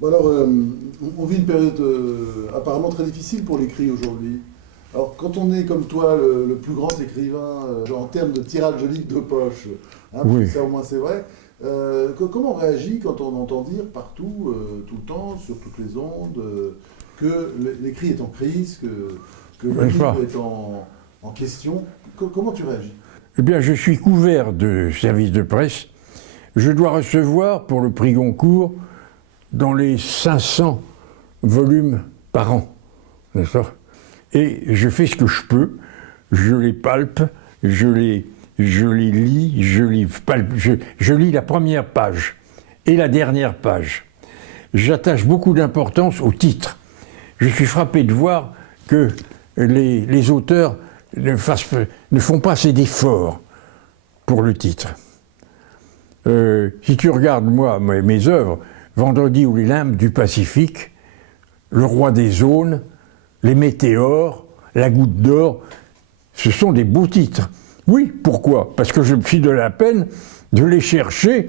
Bon alors, on vit une période apparemment très difficile pour l'écrit aujourd'hui. Alors, quand on est comme toi, le plus grand écrivain en termes de tirage de livres de poche, hein, parce que Oui. ça au moins c'est vrai, comment on réagit quand on entend dire partout, tout le temps, sur toutes les ondes, que l'écrit est en crise, que le N'est-ce pas? livre est en question? Comment tu réagis? Eh bien, je suis couvert de services de presse. Je dois recevoir pour le prix Goncourt dans les 500 volumes par an, n'est-ce pas? Et je fais ce que je peux. Je les palpe, je les lis, je les palpe, je lis la première page et la dernière page. J'attache beaucoup d'importance au titre. Je suis frappé de voir que les auteurs ne font pas assez d'efforts pour le titre. Si tu regardes, moi, mes œuvres, Vendredi ou les limbes du Pacifique, Le roi des Aunes, Les météores, La goutte d'or, ce sont des beaux titres. Oui, pourquoi? Parce que je me suis de la peine de les chercher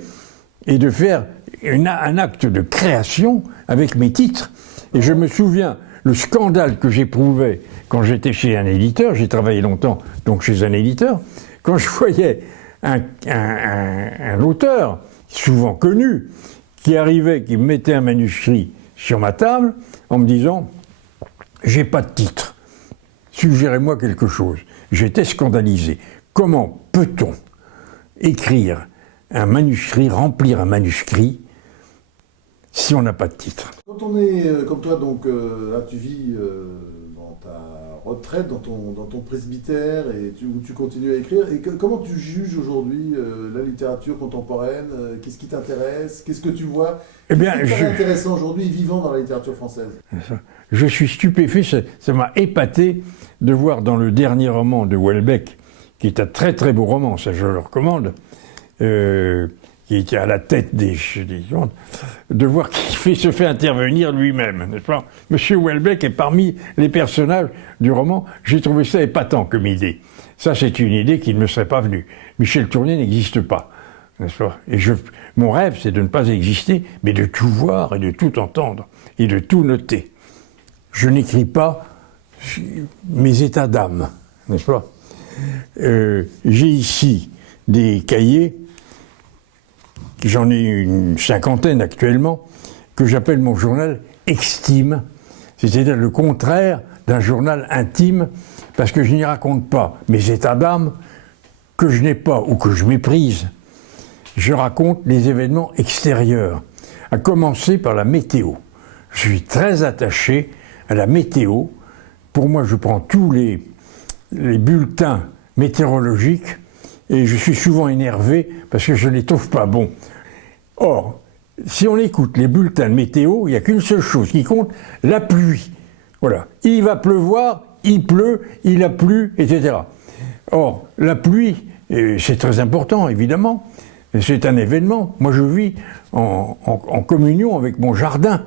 et de faire un acte de création avec mes titres. Et je me souviens, le scandale que j'éprouvais quand j'étais chez un éditeur, j'ai travaillé longtemps donc chez un éditeur, quand je voyais un auteur, souvent connu, qui arrivait, qui me mettait un manuscrit sur ma table en me disant « j'ai pas de titre, suggérez-moi quelque chose ». J'étais scandalisé. Comment peut-on écrire un manuscrit, remplir un manuscrit, si on n'a pas de titre? Quand on est comme toi, donc là tu vis dans ta retraite, dans ton presbytère, et où tu continues à écrire, et comment tu juges aujourd'hui la littérature contemporaine? Qu'est-ce qui t'intéresse? Qu'est-ce que tu vois? Eh bien, Qu'est-ce qui est intéressant aujourd'hui, vivant dans la littérature française? Je suis stupéfait, ça m'a épaté de voir dans le dernier roman de Houellebecq, qui est un très très beau roman, ça je le recommande, qui était à la tête des gens, de voir qu'il se fait intervenir lui-même, n'est-ce pas? Monsieur Houellebecq est parmi les personnages du roman. J'ai trouvé ça épatant comme idée. Ça, c'est une idée qui ne me serait pas venue. Michel Tournier n'existe pas, n'est-ce pas? Et mon rêve, c'est de ne pas exister, mais de tout voir et de tout entendre et de tout noter. Je n'écris pas mes états d'âme, n'est-ce pas? J'ai ici des cahiers, j'en ai une cinquantaine actuellement, que j'appelle mon journal extime, c'est-à-dire le contraire d'un journal intime, parce que je n'y raconte pas mes états d'âme que je n'ai pas ou que je méprise. Je raconte les événements extérieurs, à commencer par la météo. Je suis très attaché à la météo. Pour moi, je prends tous les bulletins météorologiques et je suis souvent énervé parce que je ne les trouve pas bons. Or, si on écoute les bulletins de météo, il n'y a qu'une seule chose qui compte, la pluie. Voilà, il va pleuvoir, il pleut, il a plu, etc. Or, la pluie, c'est très important, évidemment, c'est un événement. Moi, je vis en communion avec mon jardin.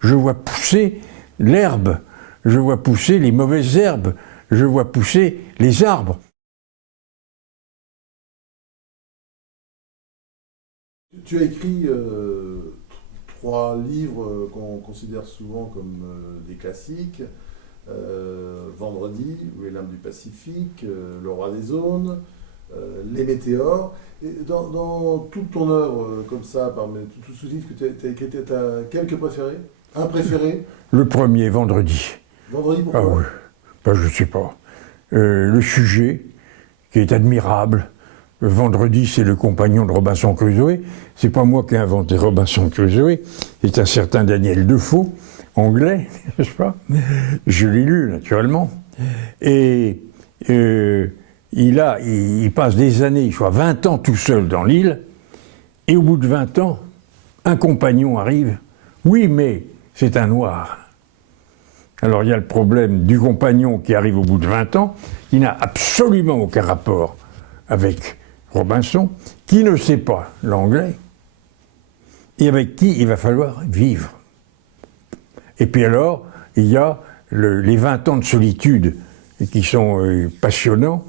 Je vois pousser l'herbe, je vois pousser les mauvaises herbes, je vois pousser les arbres. Tu as écrit 3 livres qu'on considère souvent comme des classiques. Vendredi, ou les limbes du Pacifique, Le roi des Aunes, Les météores. Et dans toute ton œuvre, comme ça, parmi tous ces livres que tu as écrit, tu as quelques préférés? Un préféré? Le premier, Vendredi. Vendredi, Ah pourquoi? oui, ben, je ne sais pas. Le sujet, qui est admirable. Vendredi, c'est le compagnon de Robinson Crusoe. C'est pas moi qui ai inventé Robinson Crusoe, c'est un certain Daniel Defoe, anglais, n'est-ce pas? Je l'ai lu, naturellement. Et il passe des années, soit 20 ans tout seul dans l'île, et au bout de 20 ans, un compagnon arrive. Oui, mais c'est un noir. Alors il y a le problème du compagnon qui arrive au bout de 20 ans, qui n'a absolument aucun rapport avec Robinson, qui ne sait pas l'anglais, et avec qui il va falloir vivre. Et puis alors, il y a les 20 ans de solitude qui sont passionnants,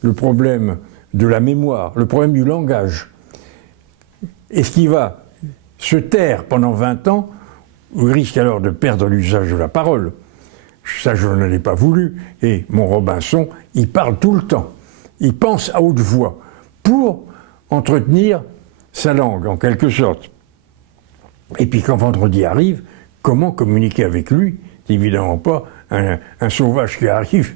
le problème de la mémoire, le problème du langage. Est-ce qu'il va se taire pendant 20 ans il risque alors de perdre l'usage de la parole. Ça, je ne l'ai pas voulu. Et mon Robinson, il parle tout le temps. Il pense à haute voix pour entretenir sa langue, en quelque sorte. Et puis quand vendredi arrive, comment communiquer avec lui? C'est évidemment pas un sauvage qui arrive,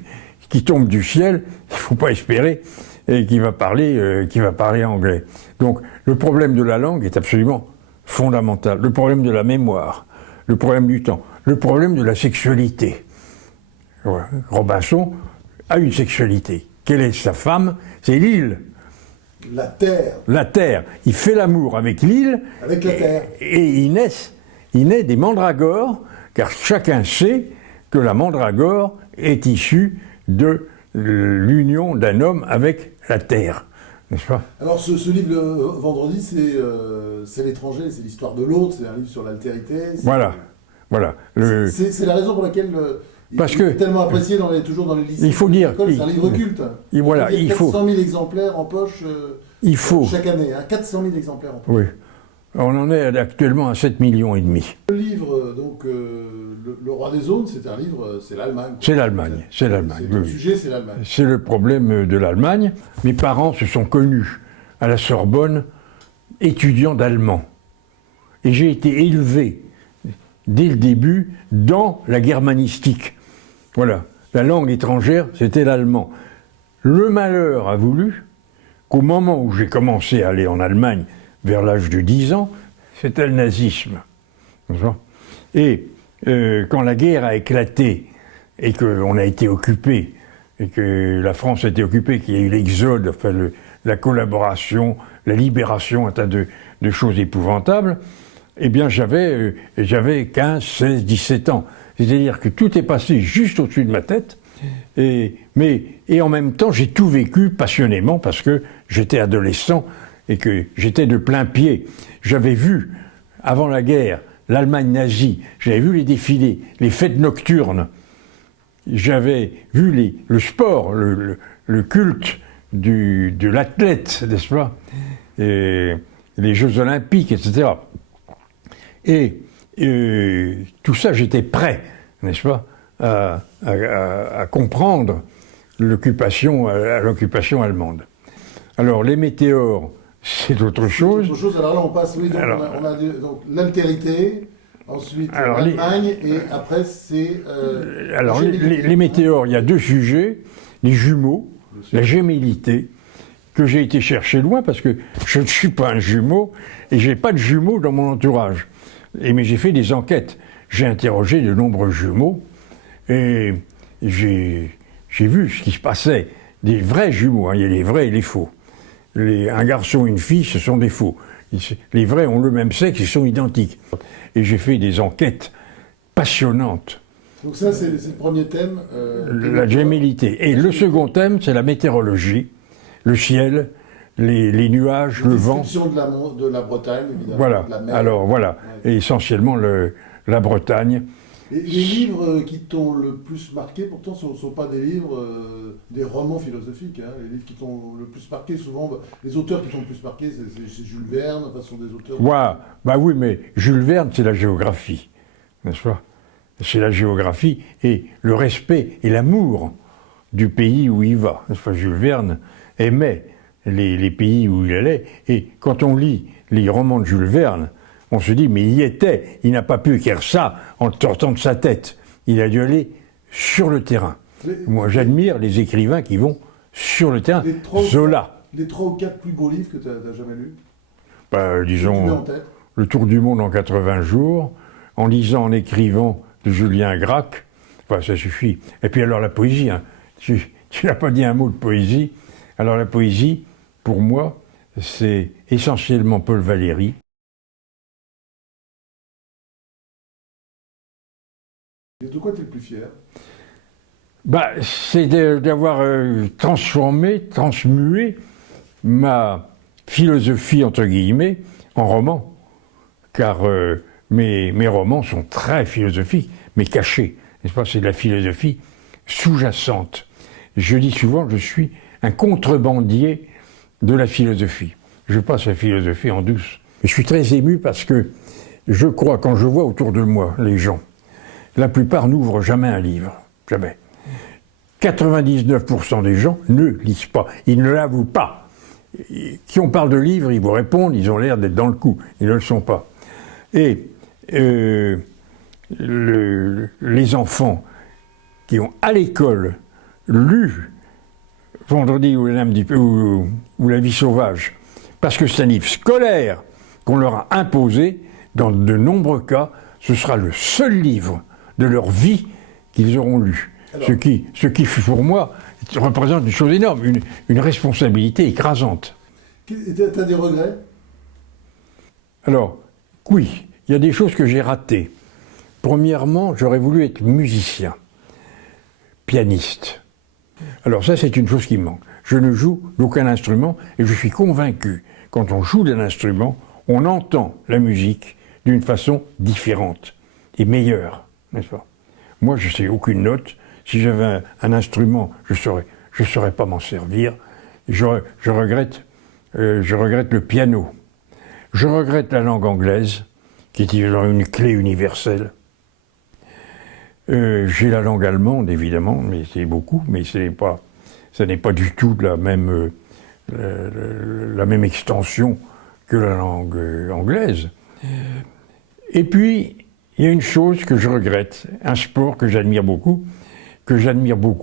qui tombe du ciel, il ne faut pas espérer, et qui va parler anglais. Donc le problème de la langue est absolument fondamental. Le problème de la mémoire, le problème du temps, le problème de la sexualité. Ouais. Robinson a une sexualité. Quelle est sa femme? C'est l'île. La terre. La terre. Il fait l'amour avec l'île. Avec la terre. Et il naît des mandragores, car chacun sait que la mandragore est issue de l'union d'un homme avec la terre. N'est-ce pas? Alors ce livre, Vendredi, c'est l'étranger, c'est l'histoire de l'autre, c'est un livre sur l'altérité. Voilà. C'est la raison pour laquelle il est tellement apprécié toujours dans les lycées. Il faut dire. C'est un livre culte. Il y a 400 000 exemplaires en poche chaque année. 400 000 exemplaires en poche. Oui. On en est actuellement à 7,5 millions. Le livre, donc, Le Roi des Zones, c'est un livre, c'est l'Allemagne. C'est l'Allemagne. Le sujet, c'est l'Allemagne. C'est le problème de l'Allemagne. Mes parents se sont connus à la Sorbonne, étudiants d'allemand. Et j'ai été élevé, dès le début, dans la germanistique. Voilà. La langue étrangère, c'était l'allemand. Le malheur a voulu qu'au moment où j'ai commencé à aller en Allemagne, vers l'âge de 10 ans, c'était le nazisme. Et quand la guerre a éclaté et qu'on a été occupé, et que la France a été occupée, qu'il y a eu l'exode, enfin la collaboration, la libération, un tas de choses épouvantables, eh bien j'avais 15, 16, 17 ans. C'est-à-dire que tout est passé juste au-dessus de ma tête, et en même temps j'ai tout vécu passionnément parce que j'étais adolescent et que j'étais de plein pied. J'avais vu, avant la guerre, l'Allemagne nazie, j'avais vu les défilés, les fêtes nocturnes, j'avais vu le sport, le culte de l'athlète, n'est-ce pas, et les Jeux Olympiques, etc. Et tout ça, j'étais prêt, n'est-ce pas, à comprendre l'occupation allemande. Alors, les météores, c'est autre chose. C'est autre chose. Alors là, on passe, oui, donc on a donc l'altérité, ensuite l'Allemagne, et après c'est... alors, les météores, il y a deux sujets, les jumeaux, la gémellité, que j'ai été chercher loin, parce que je ne suis pas un jumeau, et je n'ai pas de jumeaux dans mon entourage. Mais j'ai fait des enquêtes. J'ai interrogé de nombreux jumeaux, et j'ai vu ce qui se passait. Des vrais jumeaux, hein, il y a les vrais et les faux. Un garçon et une fille, ce sont des faux. Les vrais ont le même sexe, ils sont identiques. Et j'ai fait des enquêtes passionnantes. Donc ça, c'est le premier thème. La gémellité. Et le second thème, c'est la météorologie, le ciel, les nuages, le vent. De la Bretagne, évidemment. Voilà. De la mer. Alors voilà, et essentiellement la Bretagne. Les livres qui t'ont le plus marqué, pourtant, ne sont pas des livres, des romans philosophiques. Hein. Les livres qui t'ont le plus marqué, souvent, les auteurs qui t'ont le plus marqué, c'est Jules Verne, enfin, ce sont des auteurs... Ouais, bah oui, mais Jules Verne, c'est la géographie, n'est-ce pas? C'est la géographie et le respect et l'amour du pays où il va. N'est-ce pas? Jules Verne aimait les pays où il allait, et quand on lit les romans de Jules Verne, on se dit, mais il y était, il n'a pas pu écrire ça en sortant de sa tête. Il a dû aller sur le terrain. Moi, j'admire les écrivains qui vont sur le terrain. Zola. Les 3 ou 4 plus beaux livres que tu n'as jamais lus? Bah, disons, Le Tour du monde en 80 jours, en lisant, en écrivant de Julien Gracq, enfin, ça suffit. Et puis alors la poésie, hein. Tu n'as pas dit un mot de poésie. Alors la poésie, pour moi, c'est essentiellement Paul Valéry. Et de quoi tu es le plus fier? Bah, c'est d'avoir transmué ma philosophie, entre guillemets, en roman. Car mes romans sont très philosophiques, mais cachés. N'est-ce pas? C'est de la philosophie sous-jacente. Je dis souvent que je suis un contrebandier de la philosophie. Je passe la philosophie en douce. Je suis très ému parce que je crois, quand je vois autour de moi les gens, la plupart n'ouvrent jamais un livre. Jamais. 99% des gens ne lisent pas. Ils ne l'avouent pas. Qui on parle de livres, ils vous répondent, ils ont l'air d'être dans le coup. Ils ne le sont pas. Et les enfants qui ont à l'école lu Vendredi ou La vie sauvage, parce que c'est un livre scolaire qu'on leur a imposé, dans de nombreux cas, ce sera le seul livre de leur vie qu'ils auront lu. Alors, ce qui, pour moi, représente une chose énorme, une responsabilité écrasante. T'as des regrets? Alors, oui, il y a des choses que j'ai ratées. Premièrement, j'aurais voulu être musicien, pianiste. Alors ça, c'est une chose qui me manque. Je ne joue d'aucun instrument et je suis convaincu, quand on joue d'un instrument, on entend la musique d'une façon différente et meilleure, n'est-ce pas? Moi, je ne sais aucune note. Si j'avais un instrument, je saurais pas m'en servir. Je regrette le piano. Je regrette la langue anglaise, qui est une clé universelle. J'ai la langue allemande, évidemment, mais c'est beaucoup, mais ça n'est pas du tout la même extension que la langue anglaise. Et puis, il y a une chose que je regrette, un sport que j'admire beaucoup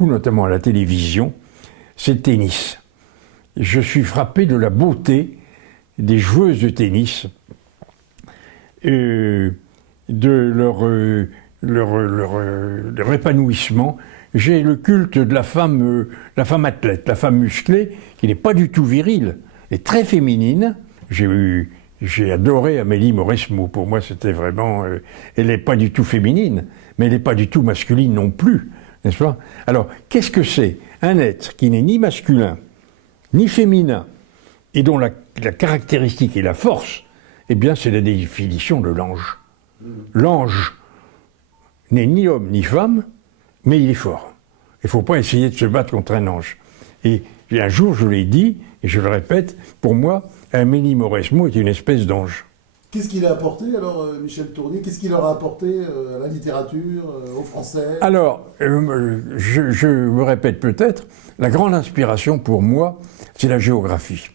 notamment à la télévision, c'est le tennis. Je suis frappé de la beauté des joueuses de tennis, de leur épanouissement. J'ai le culte de la femme athlète, la femme musclée, qui n'est pas du tout virile, et très féminine. J'ai adoré Amélie Mauresmo. Pour moi, c'était vraiment... elle n'est pas du tout féminine, mais elle n'est pas du tout masculine non plus, n'est-ce pas? Alors, qu'est-ce que c'est? Un être qui n'est ni masculin, ni féminin, et dont la caractéristique et la force, eh bien, c'est la définition de l'ange. L'ange n'est ni homme ni femme, mais il est fort. Il ne faut pas essayer de se battre contre un ange. Et un jour, je l'ai dit, et je le répète, pour moi, Amélie Mauresmo est une espèce d'ange. Qu'est-ce qu'il a apporté, alors, Michel Tournier? Qu'est-ce qu'il leur a apporté à la littérature, aux Français? Alors, je me répète peut-être, la grande inspiration pour moi, c'est la géographie,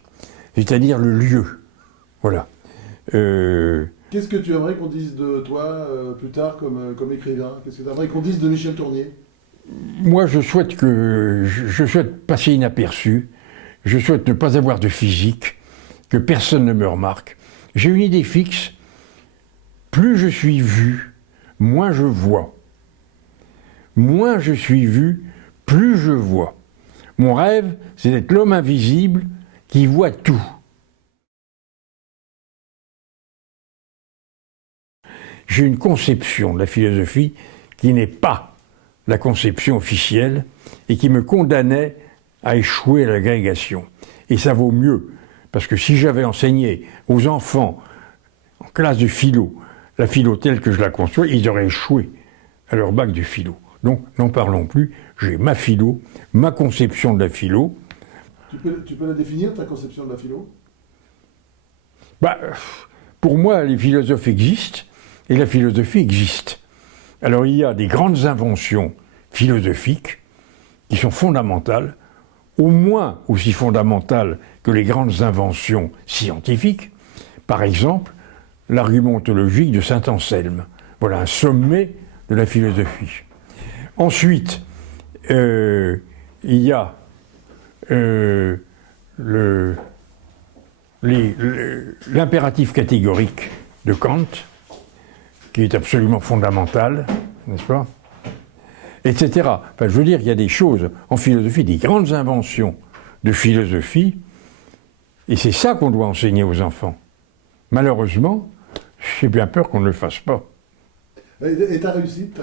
c'est-à-dire le lieu. Voilà. Qu'est-ce que tu aimerais qu'on dise de toi plus tard comme écrivain? Qu'est-ce que tu aimerais qu'on dise de Michel Tournier? Moi, je souhaite passer inaperçu. Je souhaite ne pas avoir de physique, que personne ne me remarque. J'ai une idée fixe. Plus je suis vu, moins je vois. Moins je suis vu, plus je vois. Mon rêve, c'est d'être l'homme invisible qui voit tout. J'ai une conception de la philosophie qui n'est pas la conception officielle et qui me condamnait à échouer à l'agrégation. Et ça vaut mieux, parce que si j'avais enseigné aux enfants en classe de philo, la philo telle que je la conçois, ils auraient échoué à leur bac de philo. Donc, n'en parlons plus, j'ai ma philo, ma conception de la philo. Tu peux la définir, ta conception de la philo? Pour moi, les philosophes existent, et la philosophie existe. Alors il y a des grandes inventions philosophiques qui sont fondamentales, au moins aussi fondamentales que les grandes inventions scientifiques. Par exemple, l'argumentologie de saint Anselme. Voilà un sommet de la philosophie. Ensuite, il y a l'impératif catégorique de Kant, qui est absolument fondamental, n'est-ce pas? Etc. Enfin, je veux dire, il y a des choses en philosophie, des grandes inventions de philosophie, et c'est ça qu'on doit enseigner aux enfants. Malheureusement, j'ai bien peur qu'on ne le fasse pas. Et ta réussite?